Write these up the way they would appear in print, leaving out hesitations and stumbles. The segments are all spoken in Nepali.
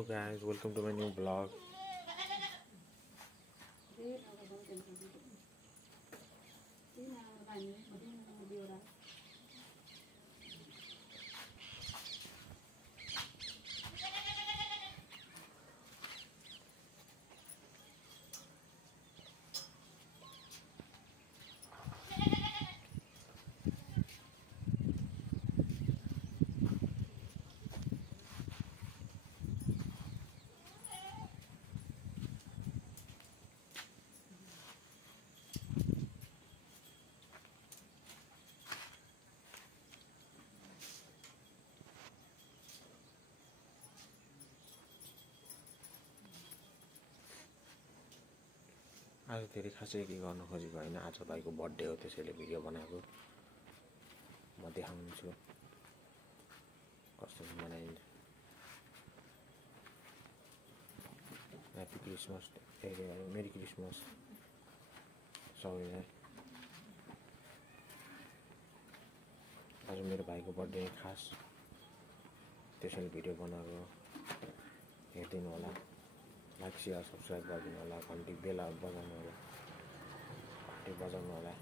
Hello guys, welcome to my new vlog. आज धेरै खासै के गर्न खोजेको हैन आज भाइको बर्थडे हो त्यसैले भिडियो बनाएको म देखाउँछु कस्तो मनाइन्छ ह्यापी क्रिसमस मेरी क्रिसमस सबैलाई आज मेरो भाइको बर्थडे खास त्यसैले भिडियो बनाएको हेर्दिनु होला लाइक शेयर सब्सक्राइब गरिदिनु होला घन्टी बेल बजाउनु होला घन्टी बजाउनु होला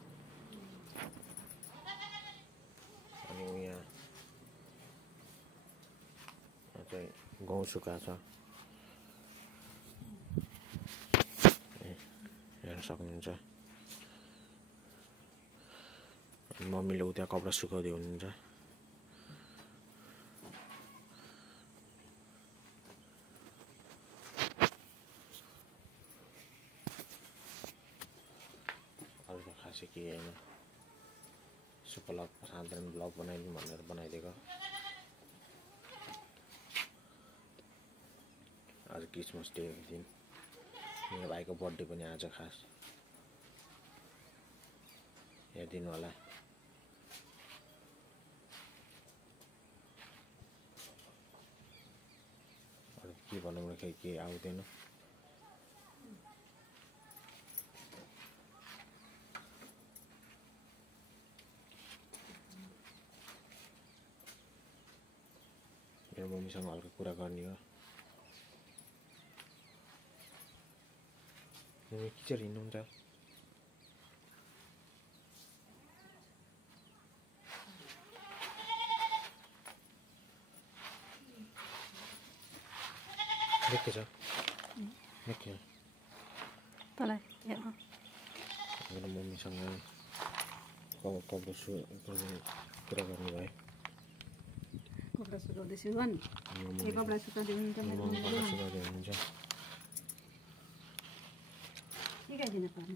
अनि यहाँ चाहिँ गहुँ सुक्खा छ हेर्न सक्नुहुन्छ मम्मीले उता कपडा सुकाउँदै हुनुहुन्छ खासै के हैन सुपलक साधारण ब्लग बनाइदिउँ भनेर बनाइदिएको आज क्रिसमस डे दिन मेरो भाइको बर्थडे पनि आज खास हेरिदिनु होला अरू के भनौँ खै के आउँदैन मेरो मम्मीसँग हल्का कुरा गर्ने हो मम्मी किचर हिँड्नुहुन्छ देखे छ देखे तँलाई मेरो मम्मीसँग कपडा कुरा गर्ने भयो कपडा सुकाउँदैछु भन् के कपडा सुकाउँदै हुनुहुन्छ सिकाइदिन पर्ने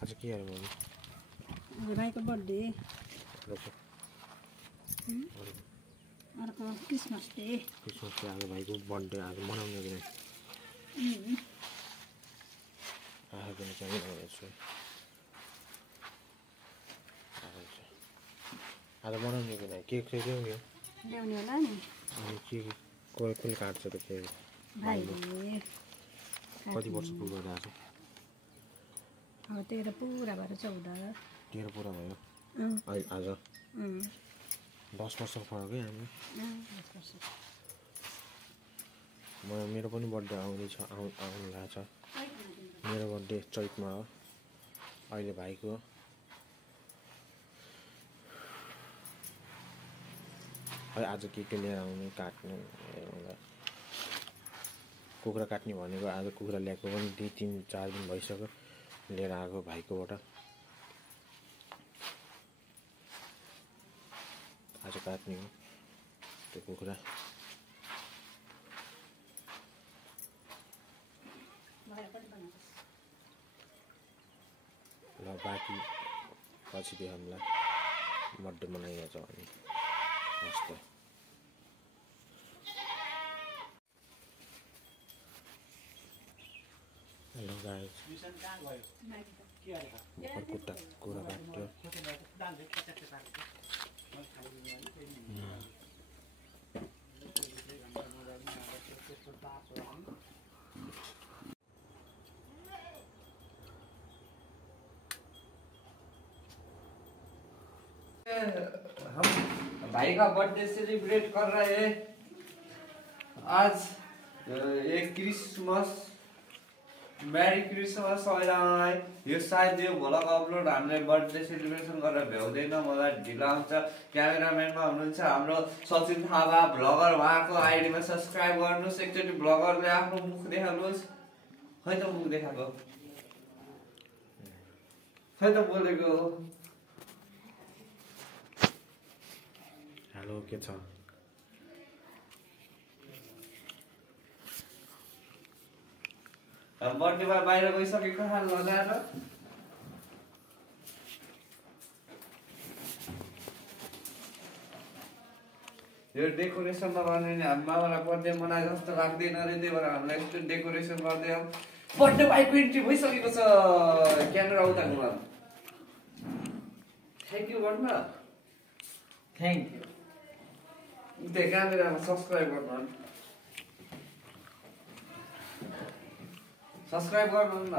आज के अरे मम्मी भाइको बर्थडे अर्को क्रिसमस डे आज भाइको बर्थडे आज मनाउने कि आज पनि चाहिँ आज मनाउने कि नै केक चाहिँ ल्याउने होला नि अनि के कसले काट्छ त केक भाइले कति वर्ष पुग्यो आज अब 13 पुरा भएर 14 पुरा भयो आज 10 वर्षको फरक है हामी 10 वर्ष मेरो पनि बर्थडे आउनु लागेको छ मेरो बर्थडे चैतमा हो अहिले भाइको आज के लिएर आउने काट्ने कुखुरा काट्ने भनेको आज कुखुरा ल्याएको पनि 2-3-4 दिन भइसक्यो लिएर आएको भाइकोबाट आज काट्ने हो त्यो कुखुरा ल बाँकी पछि देखाउँला बर्थडे मनाइरहेछ भने मस्त हेलो गाइस खुट्टा कुरा काट्यो हम भाई का बर्थडे सेलिब्रेट कर रहे हैं आज। एक क्रिसमस, मेरी क्रिसमस सबैलाई। यो सायद यो भ्लग अपलोड हामीले बर्थडे सेलिब्रेसन गरेर भ्याउँदैन, मलाई ढिलो आउँछ। क्यामेराम्यानमा हुनुहुन्छ हाम्रो सचिन थापा भ्लगर, उहाँको आइडीमा सब्सक्राइब गर्नुहोस्। एकचोटि भ्लगरले आफ्नो मुख देखाउनुहोस्। खै त मुख देखाएको, खै त बोलेको। हेलो के छ? बर्थडेमा बाहिर गइसकेको खान लगाएर यो डेकोरेसन नगर्ने नि हाम्रो मामालाई बर्थडे मनाए जस्तो लाग्दैन रे, त्यही भएर हामीलाई यस्तो डेकोरेसन गर्दै बर्थडे बाइकको इन्ट्री भइसकेको छ। क्यामेरा उतार्नुमा थ्याङ्क यू भन्न, थ्याङ्क यू। त्यही क्यामेरामा सब्सक्राइब गर्नु, सब्सक्राइब गर्नु न।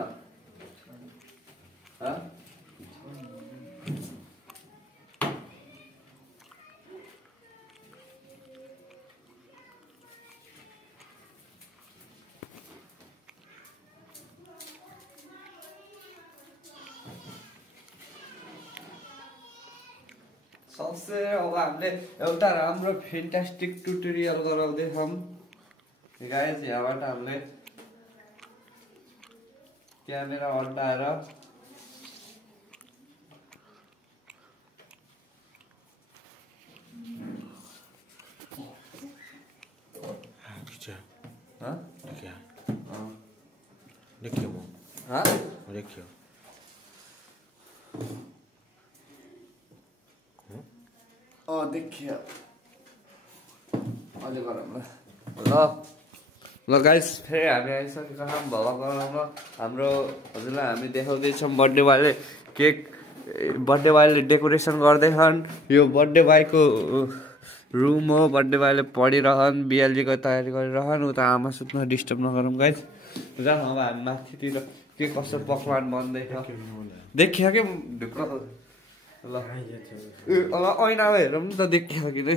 सबसे अब हामीले एउटा राम्रो फेन्टास्टिक ट्युटोरियल गराउँदैछौँ गाइस। यहाँबाट हामीले क्यामेरा हटाएर देखियो म देखियो देखियो अझै गरौँ ल गाइस। फेरि हामी आइसकेका छौँ भ्लग गराउन। हाम्रो हजुरलाई हामी देखाउँदैछौँ बर्थडे बोयले केक, बर्थडे बोयले डेकोरेसन गर्दैछन्। यो बर्थडे बोयको रुम हो, बर्थडे बोयले पढिरहन्, बिहालीको तयारी गरिरहन्। उता आमा सुत्न डिस्टर्ब नगरौँ गाइस। जाउँ अब हामी माथितिर के कसो पकवान बन्दैछ देखियो कि ढुक्क। ल ऐनामा हेरौँ नि त देखियो कि नै।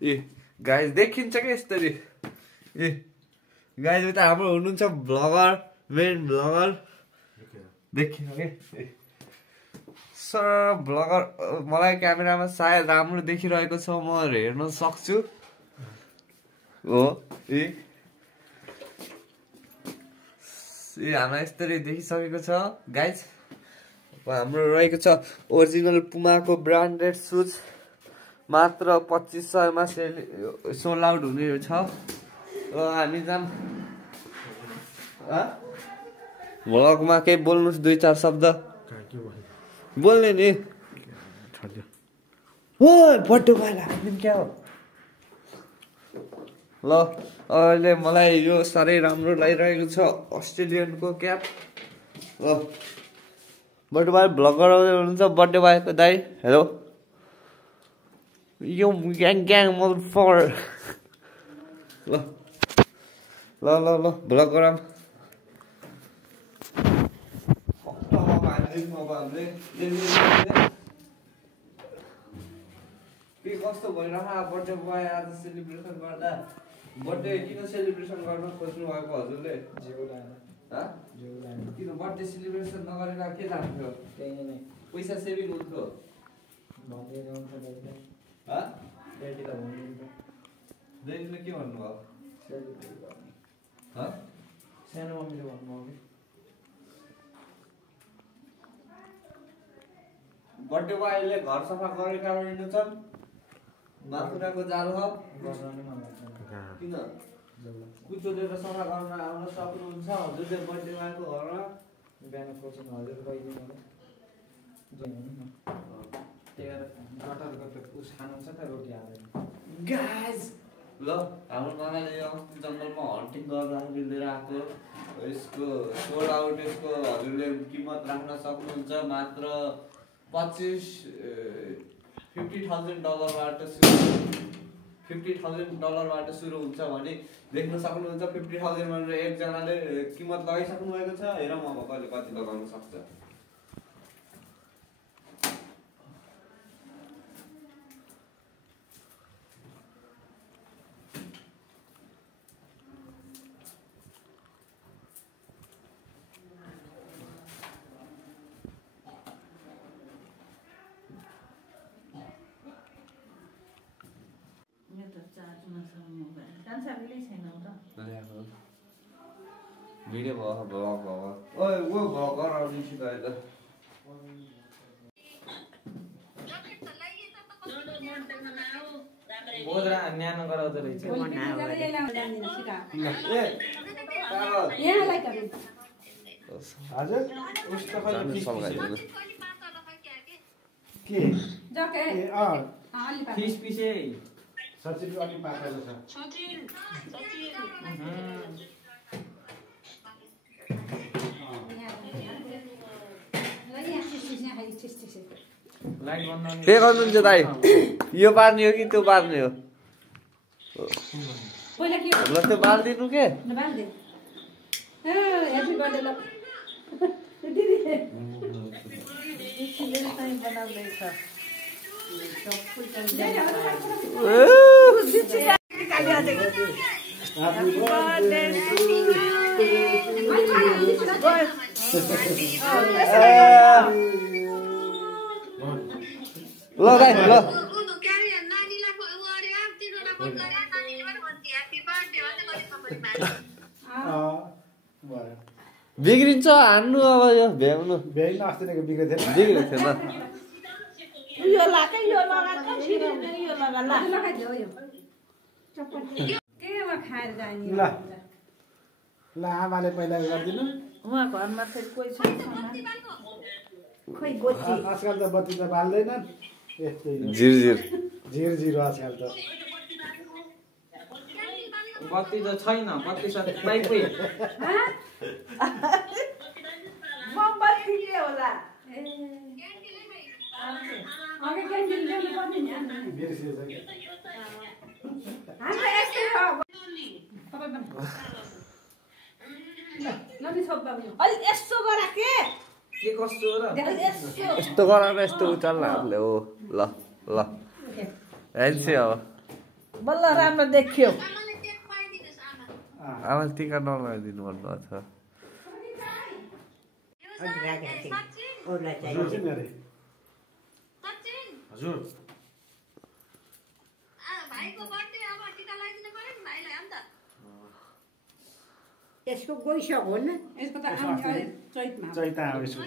ए गाइस देखिन्छ कि यसरी। ए गाइस उता हाम्रो हुनुहुन्छ भ्लगर, मेन भ्लगर देखियो कि। सर भ्लगर मलाई क्यामेरामा सायद राम्रो देखिरहेको छ, म हेर्न सक्छु हो। हामीलाई यसरी देखिसकेको छ गाइस। हाम्रो रहेको छ ओरिजिनल पुमाको ब्रान्डेड सुज, मात्र 2500मा सोल्ड आउट हुने छ। र हामी जाम भ्लगमा केही बोल्नुहोस्, 2-4 शब्द बोल्ने नि। हो बर्थडे भएर हामी क्या हो। ल अहिले मलाई यो साह्रै राम्रो लागिरहेको छ अस्ट्रेलियनको क्याप। ल बर्थडे बोय भ्लग गराउँदै हुनुहुन्छ, बर्थडे बोयको दाइ हेलो। यो ग्याङ ग्याङ मदरफकर। ल ल ल ल भ्लग गराउँ। के कस्तो भइरह बर्थडे बोय आज सेलिब्रेसन गर्दा? बर्थडे किन सेलिब्रेसन गर्न खोज्नु भएको हजुरले? किन बर्थडे सेलिब्रेसन नगरेर के लाग्थ्यो? पैसा सेभिङ हुन्थ्यो। ड्याडीले के भन्नुभयो? सानो मम्मीले भन्नुभयो कि बर्थडे बोयले घर सफा गरेका रहेनछन्। माकुराको जाल हो किन कुचोलेर सफा गर्न आउन सक्नुहुन्छ हजुरले बर्थडे बोयको घरमा? बिहान कोचिङ हजुर गइदिनु होला। गटरको त उस खानु छ त रोटी हालेर। गाइस ल हाम्रो मामाले यो अस्ति जङ्गलमा हन्टिङ गर्दाखेरि लिएर आएको यसको सोल्ड आउट। यसको हजुरले किम्मत राख्न सक्नुहुन्छ मात्र $50,000बाट $50,000बाट सुरु हुन्छ भने देख्न सक्नुहुन्छ। 50,000 भनेर एकजनाले किम्मत लगाइसक्नु भएको छ। हेरौँ अब कहिले कति लगाउन सक्छ। भिडियो भयो ओए वो गराउने छु त बोधरा न्यानो गराउँदो रहेछ हजुर के फिस पिसे सचिन अलि पातलो छ लाइट बन्द के गर्नुहुन्छ दाइ यो पार्ने हो कि त्यो पार्ने हो पहिला के ल त्यो बाल्दिनु के बाल्दे ह्यापी बर्थडे ल दिदी ल दाइ ल बिग्रिन्छ हान्नु अब यो भ्याउनु भ्याइन अस्तिको बिग्रेको थिएन बिग्रेको थिएन यो लगाए यो लगाएको यो लगा ला लगाइदियो यो केमा खाएर जाने ल ल आमाले पहिला गरिदिनु उहाँ घरमा चाहिँ कोही छैन खोइ गोची आजकल त बत्ती त बाल्दैनन् यस्तै हो। झिरझिर झिर आजकल त बत्ती त छैन बत्ती छ पाइपै मोमबत्ती के होला अघि क्यान्टिन ल्याउनु पर्ने नि बिर्सिएछ कि। हाम्रो यस्तै हो तपाईँ पनि ल नि छोप बाबु अलि यस्तो गरा के कस्तो हो र अलि यस्तो यस्तो गराएर यस्तो उचाल्न हातले हो ल ल हेर्छु अब बल्ल राम्रो देखियो आमाले टिका नलगाइदिनु भन्नुभएको छ जोड्छन् अरे। हजुर यसको गइसक्यो हो नि यसको त आउने चैतमा चैता अब यसको त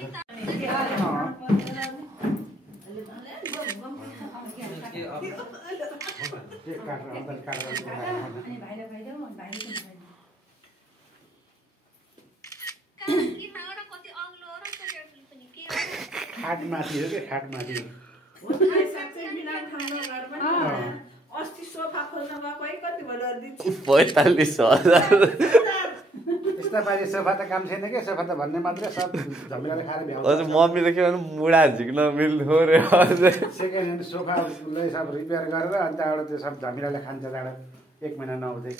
केक काटेर अन्त काटेर अनि भाइले भाइले भाइले खाट माथि हो कि खाट माथि अस्ति सोफा खोल्न गएको है कति भयो 45,000 यस्ता पारि सोफा त काम छैन क्या सोफा त भन्ने मात्रै सब झमेलाले खाएर भ्याउँछ हजुर मम्मीले के भन्नु मुढा झिक्न मिल्थ्यो रे हजुर सेकेन्ड ह्यान्ड सोफालाई सब रिपेयर गरेर अनि त्यहाँबाट त्यो सब झमिलाले खान्छ त्यहाँबाट 1 महिना नहुँदै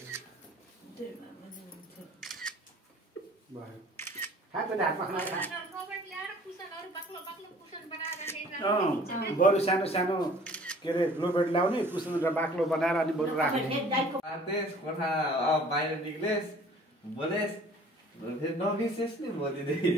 भयो खाँदैन हातमा खाना बरु सानो सानो के अरे लो बेड ल्याउने कुसन र बाक्लो बनाएर अनि बरु राख्ने कोठा बाहिर निक्लेस बोलेस फेरि नबिर्सेस् नि भोलिदेखि